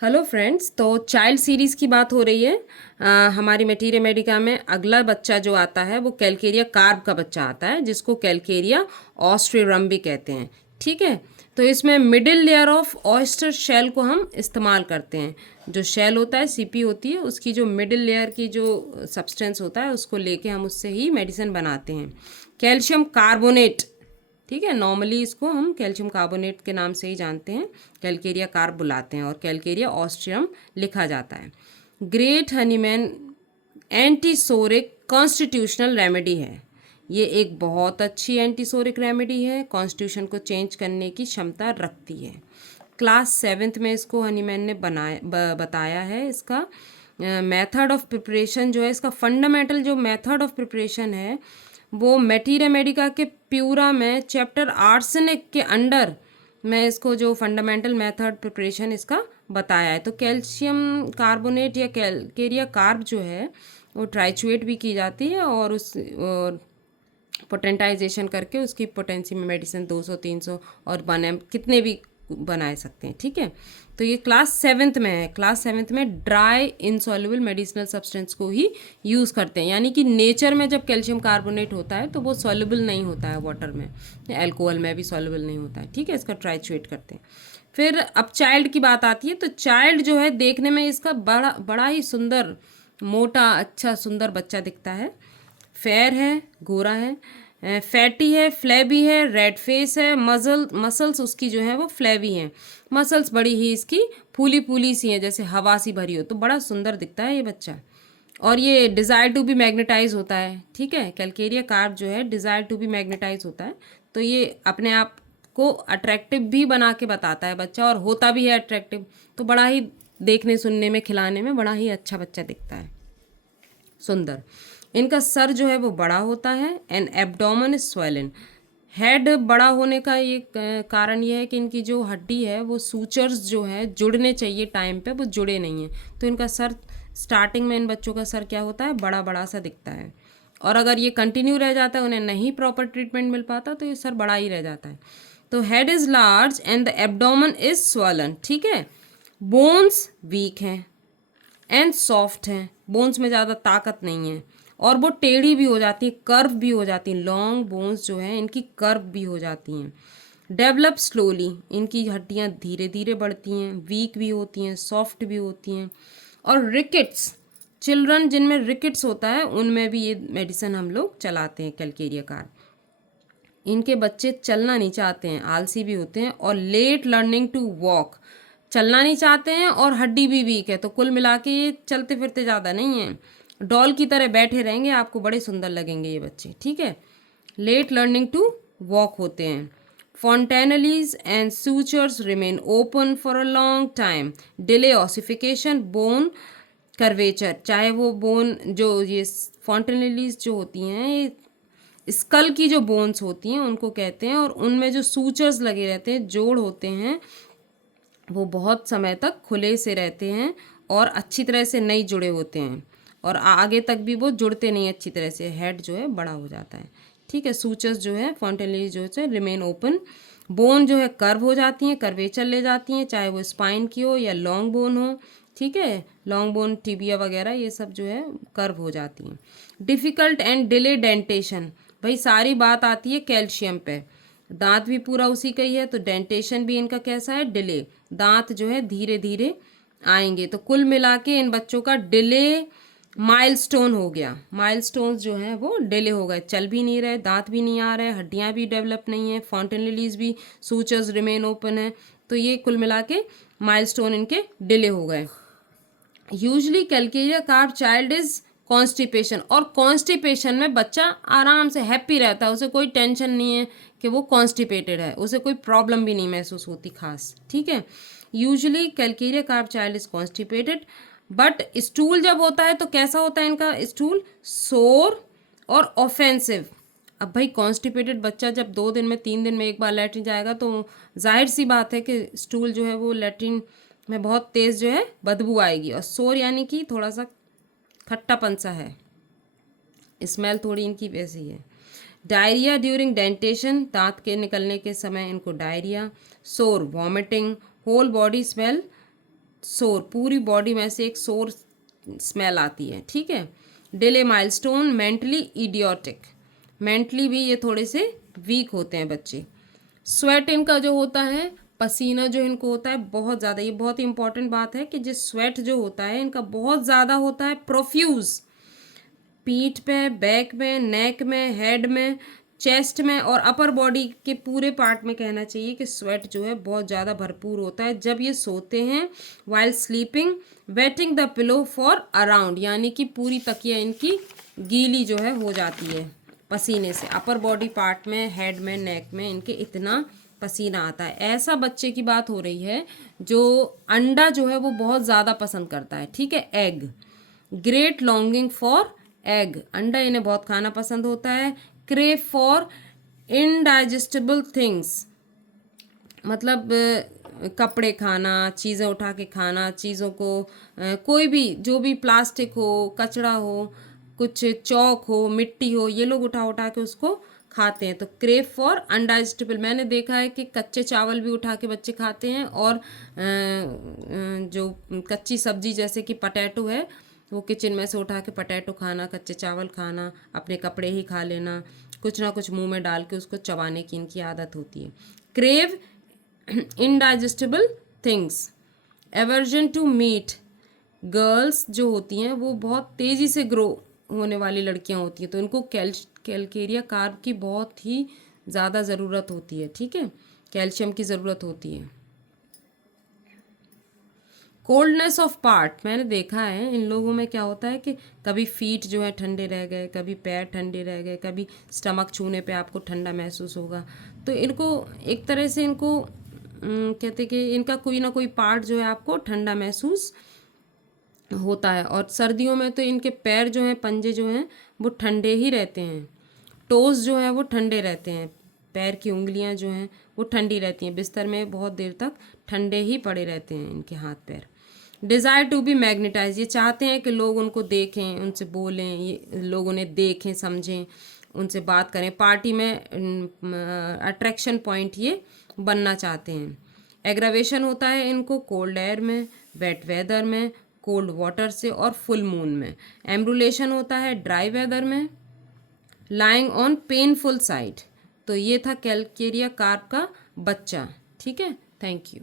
Hello friends. तो child series की बात हो रही है। हमारी मटीरिया मेडिका में अगला बच्चा जो आता है वो कैलकेरिया कार्ब का बच्चा आता है, जिसको कैलकेरिया ऑस्ट्रेरम भी कहते हैं। ठीक है। तो इसमें middle layer of oyster shell को हम इस्तेमाल करते हैं। जो शेल होता है, सीपी होती है, उसकी जो मिडिल लेयर की जो सब्सटेंस होता है उसको लेके हम उससे ही मेडिसिन बनाते हैं। कैल्शियम कार्बोनेट, ठीक है, नॉर्मली इसको हम कैल्शियम कार्बोनेट के नाम से ही जानते हैं, कैलकेरिया कार्ब बुलाते हैं और कैलकेरिया ऑस्ट्रियम लिखा जाता है। Great Hahnemann antipsoric constitutional remedy है। ये एक बहुत अच्छी एंटीसोरिक रेमेडी है, कॉन्स्टिट्यूशन को चेंज करने की क्षमता रखती है। क्लास 7th में इसको हनीमैन ने बताया है। इसका मेथड ऑफ प्रिपरेशन जो है, इसका फंडामेंटल जो मेथड ऑफ प्रिपरेशन है वो मटीरिया मेडिका के प्यूरा में चैप्टर आर्सेनिक के अंडर मैं इसको जो फंडामेंटल मेथड प्रिपरेशन इसका बताया है। तो कैल्शियम कार्बोनेट या कैलकेरिया कार्ब जो है वो ट्राइचुएट भी की जाती है और उस पोटेंटाइजेशन करके उसकी पोटेंसी में मेडिसिन 200 300 और 1 कितने भी बनाए सकते हैं। ठीक है। तो ये क्लास 7th में है। क्लास 7th में ड्राई इनसॉल्युबल मेडिसिनल सब्सटेंस को ही यूज़ करते हैं, यानी कि नेचर में जब कैल्शियम कार्बोनेट होता है तो वो सॉल्युबल नहीं होता है वाटर में, अल्कोहल में भी सॉल्युबल नहीं होता है। ठीक है। इसका ट्राइचुएट करते हैं। फिर अब चाइल्ड की बात आती है। तो चाइल्ड जो है देखने में इसका बड़ा बड़ा ही सुंदर, मोटा, अच्छा, सुंदर बच्चा दिखता है। फेयर है, गोरा है, फैटी है, फ्लैबी है, रेड फेस है, मसल्स उसकी जो है वो फ्लैबी हैं। मसल्स बड़ी ही इसकी फूली फूली सी हैं, जैसे हवा सी भरी हो। तो बड़ा सुंदर दिखता है ये बच्चा। और ये डिज़ायर टू बी मैग्नेटाइज होता है। ठीक है। कैलकेरिया कार्ब जो है डिज़ायर टू बी मैग्नेटाइज होता है। तो ये अपने आप को अट्रैक्टिव भी बना के बताता है बच्चा, और होता भी है अट्रैक्टिव। तो बड़ा ही देखने, सुनने में, खिलाने में बड़ा ही अच्छा बच्चा दिखता है, सुंदर। इनका सर जो है वो बड़ा होता है and abdomen is swollen. Head बड़ा होने का ये कारण ये है कि इनकी जो हड्डी है वो सूचर्स जो है जुड़ने चाहिए टाइम पे, वो जुड़े नहीं हैं। तो इनका सर स्टार्टिंग में इन बच्चों का सर क्या होता है, बड़ा बड़ा सा दिखता है। और अगर ये कंटिन्यू रह जाता है, उन्हें नहीं प्रॉपर ट्रीटमेंट मिल पाता, तो ये सर बड़ा ही रह जाता है। तो head is large and the abdomen is swollen. ठीक है। बोन्स वीक हैं एंड सॉफ्ट हैं। बोन्स में ज़्यादा ताकत नहीं है और वो टेढ़ी भी हो जाती हैं, कर्व भी हो जाती हैं। लॉन्ग बोन्स जो हैं इनकी कर्व भी हो जाती हैं। डेवलप स्लोली, इनकी हड्डियाँ धीरे धीरे बढ़ती हैं, वीक भी होती हैं, सॉफ्ट भी होती हैं। और रिकेट्स, चिल्ड्रन जिनमें रिकेट्स होता है उनमें भी ये मेडिसिन हम लोग चलाते हैं कैलकेरिया कार्ब। इनके बच्चे चलना नहीं चाहते हैं, आलसी भी होते हैं और लेट लर्निंग टू वॉक, चलना नहीं चाहते हैं और हड्डी भी वीक है। तो कुल मिला के ये चलते फिरते ज़्यादा नहीं हैं, डॉल की तरह बैठे रहेंगे, आपको बड़े सुंदर लगेंगे ये बच्चे। ठीक है। लेट लर्निंग टू वॉक होते हैं। Fontanelles and sutures remain open for a long time. Delay ossification, bone curvature, चाहे वो बोन जो ये fontanelles जो होती हैं, ये स्कल की जो बोन्स होती हैं उनको कहते हैं, और उनमें जो सूचर्स लगे रहते हैं, जोड़ होते हैं, वो बहुत समय तक खुले से रहते हैं और अच्छी तरह से नहीं जुड़े होते हैं, और आगे तक भी वो जुड़ते नहीं अच्छी तरह से। हेड जो है बड़ा हो जाता है। ठीक है। सूचर्स जो है, फॉन्टेनलीज जो है, रिमेन ओपन। बोन जो है कर्व हो जाती हैं, कर्वेचर ले जाती हैं, चाहे वो स्पाइन की हो या लॉन्ग बोन हो। ठीक है। लॉन्ग बोन, टिबिया वगैरह, ये सब जो है कर्व हो जाती हैं। डिफ़िकल्ट एंड डिले डेंटेशन, भाई सारी बात आती है कैल्शियम पे। दांत भी पूरा उसी का ही है, तो डेंटेशन भी इनका कैसा है, डिले। दांत जो है धीरे धीरे आएंगे। तो कुल मिला के इन बच्चों का डिले माइलस्टोन हो गया। माइलस्टोन्स जो हैं वो डिले हो गए, चल भी नहीं रहे, दांत भी नहीं आ रहे, हड्डियां भी डेवलप नहीं है, फॉन्टेनलीज भी, सूचर्स रिमेन ओपन है। तो ये कुल मिला के माइलस्टोन इनके डिले हो गए। Usually Calcarea carb child is constipation, और कॉन्स्टिपेशन में बच्चा आराम से हैप्पी रहता है, उसे कोई टेंशन नहीं है कि वो कॉन्स्टिपेटेड है, उसे कोई प्रॉब्लम भी नहीं महसूस होती खास। ठीक है। Usually Calcarea carb child is constipated, but stool जब होता है तो कैसा होता है इनका स्टूल, सोर और ऑफेंसिव। अब भाई कॉन्स्टिपेटेड बच्चा जब 2 दिन में 3 दिन में एक बार लैट्रिन जाएगा तो जाहिर सी बात है कि स्टूल जो है वो लैट्रिन में बहुत तेज़ जो है बदबू आएगी। और सोर यानी कि थोड़ा सा खट्टापन सा है, स्मेल थोड़ी इनकी वैसी है। डायरिया ड्यूरिंग डेंटेशन, दांत के निकलने के समय इनको डायरिया। सोर, वॉमिटिंग, होल बॉडी स्मेल सोर, पूरी बॉडी में से एक सोर स्मेल आती है, ठीक है। Delay milestone, mentally idiotic, mentally भी ये थोड़े से वीक होते हैं बच्चे। स्वेट इनका जो होता है, पसीना जो इनको होता है बहुत ज़्यादा, ये बहुत ही इंपॉर्टेंट बात है कि जो स्वेट जो होता है इनका बहुत ज़्यादा होता है, प्रोफ्यूज, पीठ पे, बैक में, नेक में, हेड में, चेस्ट में और अपर बॉडी के पूरे पार्ट में कहना चाहिए कि स्वेट जो है बहुत ज़्यादा भरपूर होता है जब ये सोते हैं। While sleeping, waiting the pillow for around, यानी कि पूरी तकिया इनकी गीली जो है हो जाती है पसीने से। अपर बॉडी पार्ट में, हेड में, नेक में इनके इतना पसीना आता है। ऐसा बच्चे की बात हो रही है जो अंडा जो है वो बहुत ज़्यादा पसंद करता है, ठीक है। Egg, great longing for egg, अंडा इन्हें बहुत खाना पसंद होता है। क्रेव फॉर इनडाइजेस्टिबल थिंग्स, मतलब कपड़े खाना, चीज़ें उठा के खाना, चीज़ों को कोई भी जो भी प्लास्टिक हो, कचरा हो, कुछ चौक हो, मिट्टी हो, ये लोग उठा उठा के उसको खाते हैं। तो क्रेव फॉर अनडाइजेस्टेबल, मैंने देखा है कि कच्चे चावल भी उठा के बच्चे खाते हैं और जो कच्ची सब्जी जैसे कि पटैटो है वो किचन में से उठा के पटैटो खाना, कच्चे चावल खाना, अपने कपड़े ही खा लेना, कुछ ना कुछ मुंह में डाल के उसको चबाने की इनकी आदत होती है। Crave indigestible things, aversion to meat, girls जो होती हैं वो बहुत तेज़ी से ग्रो होने वाली लड़कियां होती हैं तो इनको कैल्केरिया कार्ब की बहुत ही ज़्यादा ज़रूरत होती है, ठीक है, कैल्शियम की ज़रूरत होती है। कोल्डनेस ऑफ पार्ट, मैंने देखा है इन लोगों में क्या होता है कि कभी फीट जो है ठंडे रह गए, कभी पैर ठंडे रह गए, कभी स्टमक छूने पे आपको ठंडा महसूस होगा। तो इनको एक तरह से इनको कहते कि इनका कोई ना कोई पार्ट जो है आपको ठंडा महसूस होता है। और सर्दियों में तो इनके पैर जो हैं, पंजे जो हैं वो ठंडे ही रहते हैं, टोस जो है वो ठंडे रहते हैं, पैर की उंगलियां जो हैं वो ठंडी रहती हैं, बिस्तर में बहुत देर तक ठंडे ही पड़े रहते हैं इनके हाथ पैर। डिज़ायर टू बी मैग्नेटाइज, ये चाहते हैं कि लोग उनको देखें, उनसे बोलें, ये लोग उन्हें देखें, समझें, उनसे बात करें, पार्टी में अट्रैक्शन पॉइंट ये बनना चाहते हैं। एग्रावेशन होता है इनको कोल्ड एयर में, वेट वेदर में, कोल्ड वाटर से और फुल मून में। एम्ब्रुलेशन होता है ड्राई वेदर में, लाइंग ऑन पेनफुल साइड। तो ये था कैल्केरिया कार्प का बच्चा, ठीक है। Thank you.